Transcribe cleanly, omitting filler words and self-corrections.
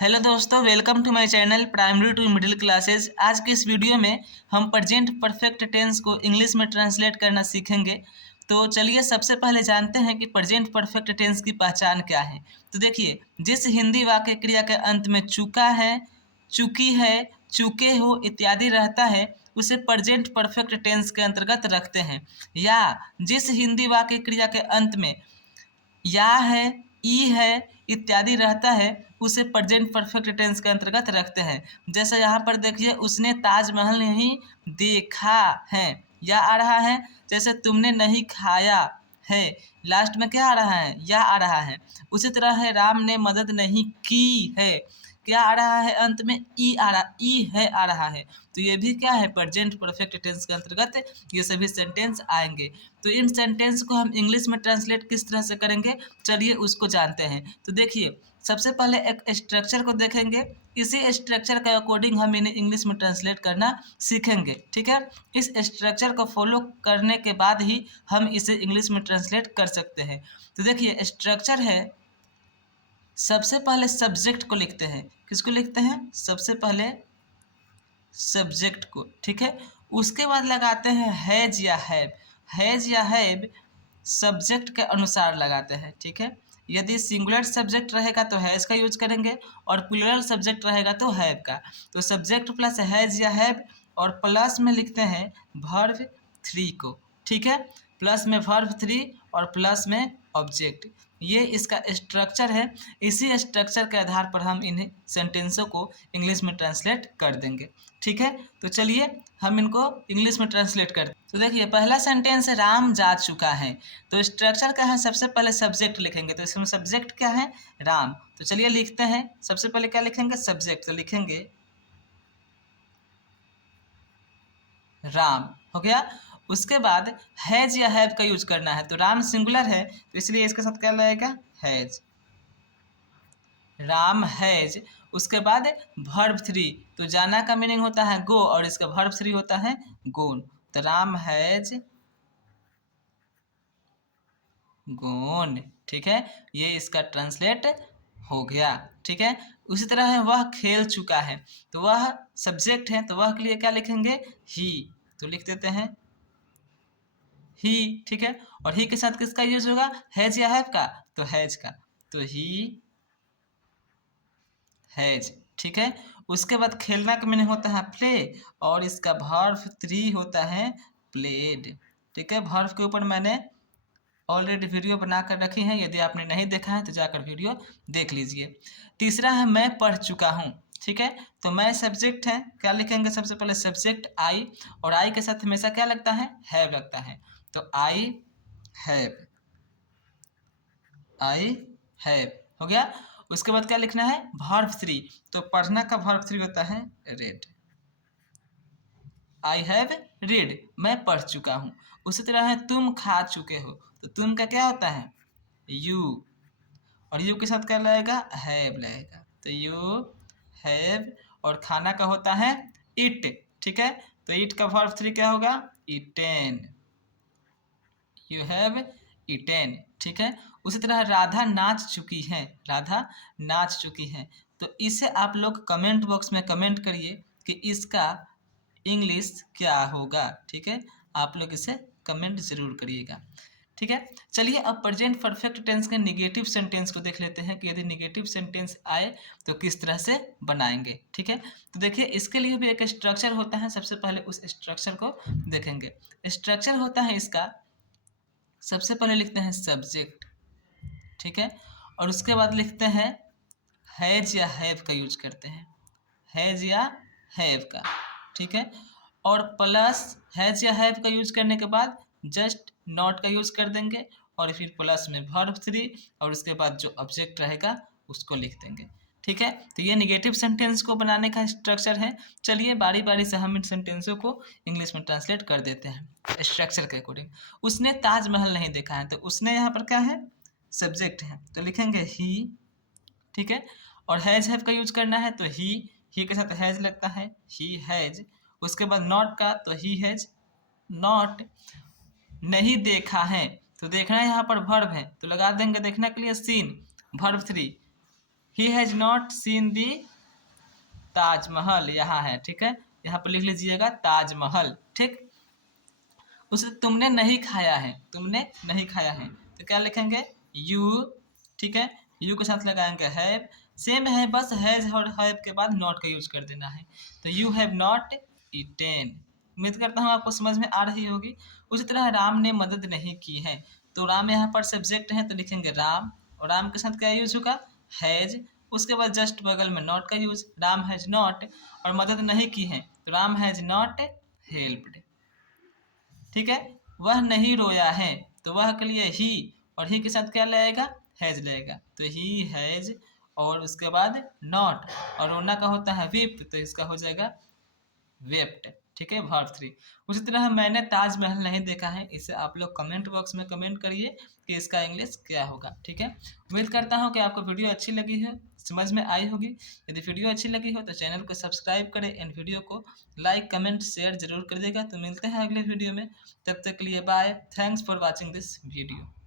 Hello दोस्तों, welcome to my channel primary to middle classes. आज की इस वीडियो में हम प्रेजेंट परफेक्ट टेंस को इंग्लिश में ट्रांसलेट करना सीखेंगे। तो चलिए सबसे पहले जानते हैं कि प्रेजेंट परफेक्ट टेंस की पहचान क्या है। तो देखिए, जिस हिंदी वाक्य क्रिया के अंत में चुका है, चुकी है, चुके हो इत्यादि रहता है उसे प्रेजेंट परफेक्ट टेंस के अंतर्गत रखते हैं। या जिस हिंदी वाक्य क्रिया के अंत में या है, ई है इत्यादि रहता है उसे प्रेजेंट परफेक्ट टेंस के अंतर्गत रखते हैं। जैसे यहाँ पर देखिए, उसने ताजमहल नहीं देखा है, या आ रहा है। जैसे तुमने नहीं खाया है, लास्ट में क्या आ रहा है, या आ रहा है। उसी तरह है, राम ने मदद नहीं की है, क्या आ रहा है, अंत में ई है आ रहा है। तो ये भी क्या है, प्रेजेंट परफेक्ट टेंस के अंतर्गत ये सभी सेंटेंस आएंगे। तो इन सेंटेंस को हम इंग्लिश में ट्रांसलेट किस तरह से करेंगे, चलिए उसको जानते हैं। तो देखिए, सबसे पहले एक स्ट्रक्चर को देखेंगे, इसी स्ट्रक्चर के अकॉर्डिंग हम इन्हें इंग्लिश में ट्रांसलेट करना सीखेंगे। ठीक है, इस स्ट्रक्चर को फॉलो करने के बाद ही हम इसे इंग्लिश में ट्रांसलेट कर सकते हैं। तो देखिए, स्ट्रक्चर है, सबसे पहले सब्जेक्ट को लिखते हैं। किसको लिखते हैं, सबसे पहले सब्जेक्ट को। ठीक है, उसके बाद लगाते हैं हैज या हैव। हैज या हैव सब्जेक्ट के अनुसार लगाते हैं। ठीक है, यदि सिंगुलर सब्जेक्ट रहेगा तो हैज का यूज करेंगे और प्लूरल सब्जेक्ट रहेगा तो हैव का। तो सब्जेक्ट प्लस हैज या हैव और प्लस में लिखते हैं वर्ब थ्री को। ठीक है, प्लस में वर्ब थ्री और प्लस में ऑब्जेक्ट। ये इसका स्ट्रक्चर है। इसी स्ट्रक्चर के आधार पर हम इन सेंटेंसों को इंग्लिश में ट्रांसलेट कर देंगे। ठीक है, तो चलिए हम इनको इंग्लिश में ट्रांसलेट करते हैं। तो देखिए, पहला सेंटेंस है, राम जा चुका है। तो स्ट्रक्चर क्या है, सबसे पहले सब्जेक्ट लिखेंगे। तो इसमें सब्जेक्ट क्या है, राम। तो चलिए लिखते हैं, सबसे पहले क्या लिखेंगे, सब्जेक्ट। तो लिखेंगे राम, हो गया। उसके बाद हैज या हैव का यूज करना है। तो राम सिंगुलर है तो इसलिए इसके साथ क्या लगेगा, हैज। राम हैज। उसके बाद वर्ब थ्री। तो जाना का मीनिंग होता है गो और इसका वर्ब थ्री होता है गोन। तो राम हैज गोन। ठीक है, ये इसका ट्रांसलेट हो गया। ठीक है, उसी तरह है, वह खेल चुका है। तो वह सब्जेक्ट है, तो वह के लिए क्या लिखेंगे, ही। तो लिख देते हैं ही। ठीक है, और ही के साथ किसका यूज होगा, हैज या हैव का, तो हैज का। तो ही हैज। ठीक है, उसके बाद खेलना का मीनिंग होता है प्ले और इसका वर्ब थ्री होता है प्लेड। ठीक है, वर्ब के ऊपर मैंने ऑलरेडी वीडियो बनाकर रखी है, यदि आपने नहीं देखा है तो जाकर वीडियो देख लीजिए। तीसरा है, मैं पढ़ चुका हूँ। ठीक है, तो मैं सब्जेक्ट है, क्या लिखेंगे, सबसे पहले सब्जेक्ट आई और आई के साथ हमेशा क्या लगता है, हैव लगता है। तो आई हैव, आई हैव हो गया। उसके बाद क्या लिखना है, वर्ब थ्री। तो पढ़ना का वर्ब थ्री होता है रेड। आई हैव रीड, मैं पढ़ चुका हूँ। उसी तरह है, तुम खा चुके हो। तो तुम का क्या होता है, यू, और यू के साथ क्या लगेगा, हैव लगेगा। तो यू हैव, और खाना का होता है इट। ठीक है, तो इट का वर्ब थ्री क्या होगा, इटेन। You have eaten. ठीक है, उसी तरह राधा नाच चुकी है। राधा नाच चुकी है। तो इसे आप लोग कमेंट बॉक्स में कमेंट करिए कि इसका इंग्लिश क्या होगा। ठीक है, आप लोग इसे कमेंट ज़रूर करिएगा। ठीक है, चलिए अब प्रेजेंट परफेक्ट टेंस के निगेटिव सेंटेंस को देख लेते हैं कि यदि निगेटिव सेंटेंस आए तो किस तरह से बनाएंगे। ठीक है, तो देखिए, इसके लिए भी एक स्ट्रक्चर होता है। सबसे पहले उस स्ट्रक्चर को देखेंगे। स्ट्रक्चर होता है इसका, सबसे पहले लिखते हैं सब्जेक्ट। ठीक है, और उसके बाद लिखते हैं हैज या हैव का यूज करते हैं, हैज या हैव का। ठीक है, और प्लस हैज या हैव का यूज करने के बाद जस्ट नॉट का यूज कर देंगे और फिर प्लस में वर्ब थ्री और उसके बाद जो ऑब्जेक्ट रहेगा उसको लिख देंगे। ठीक है, तो ये निगेटिव सेंटेंस को बनाने का स्ट्रक्चर है। चलिए बारी बारी से हम इन सेंटेंसों को इंग्लिश में ट्रांसलेट कर देते हैं स्ट्रक्चर के अकॉर्डिंग। उसने ताजमहल नहीं देखा है। तो उसने यहाँ पर क्या है, सब्जेक्ट है, तो लिखेंगे ही। ठीक है, और हैज हैव का यूज करना है तो ही के साथ हैज लगता है, ही हैज। उसके बाद नॉट का, तो ही हैज नॉट। नहीं देखा है, तो देखना यहाँ पर वर्ब है तो लगा देंगे देखने के लिए seen, verb three. He has not seen the Taj Mahal, यहाँ है, ठीक है, यहाँ पर लिख लीजिएगा ताजमहल, ठीक। उसे तुमने नहीं खाया है, तुमने नहीं खाया है, तो क्या लिखेंगे यू, ठीक है, यू के साथ लगाएंगे हैव, सेम है, बस हैज और हैव के बाद नॉट का यूज कर देना है, तो यू हैव नॉट ईटेन। उम्मीद करता हूँ आपको समझ में आ रही होगी। उसी तरह राम ने मदद नहीं की है, तो राम यहाँ पर सब्जेक्ट है तो लिखेंगे राम, और राम के साथ क्या यूज होगा हैज, उसके बाद जस्ट बगल में नॉट का यूज, राम हैज नॉट, और मदद नहीं की है तो राम हैज नॉट हेल्प्ड, ठीक है। वह नहीं रोया है, तो वह के लिए ही, और ही के साथ क्या लगेगा हैज लगेगा, तो ही हैज, और उसके बाद नॉट, और रोना का होता है वीप, तो इसका हो जाएगा वेप्ट, ठीक है, वर्ब 3। उसी तरह मैंने ताजमहल नहीं देखा है, इसे आप लोग कमेंट बॉक्स में कमेंट करिए कि इसका इंग्लिश क्या होगा, ठीक है। उम्मीद करता हूँ कि आपको वीडियो अच्छी लगी है, समझ में आई होगी। यदि वीडियो अच्छी लगी हो तो चैनल को सब्सक्राइब करें एंड वीडियो को लाइक कमेंट शेयर जरूर कर देगा। तो मिलते हैं अगले वीडियो में, तब तक के लिए bye, thanks for watching this video.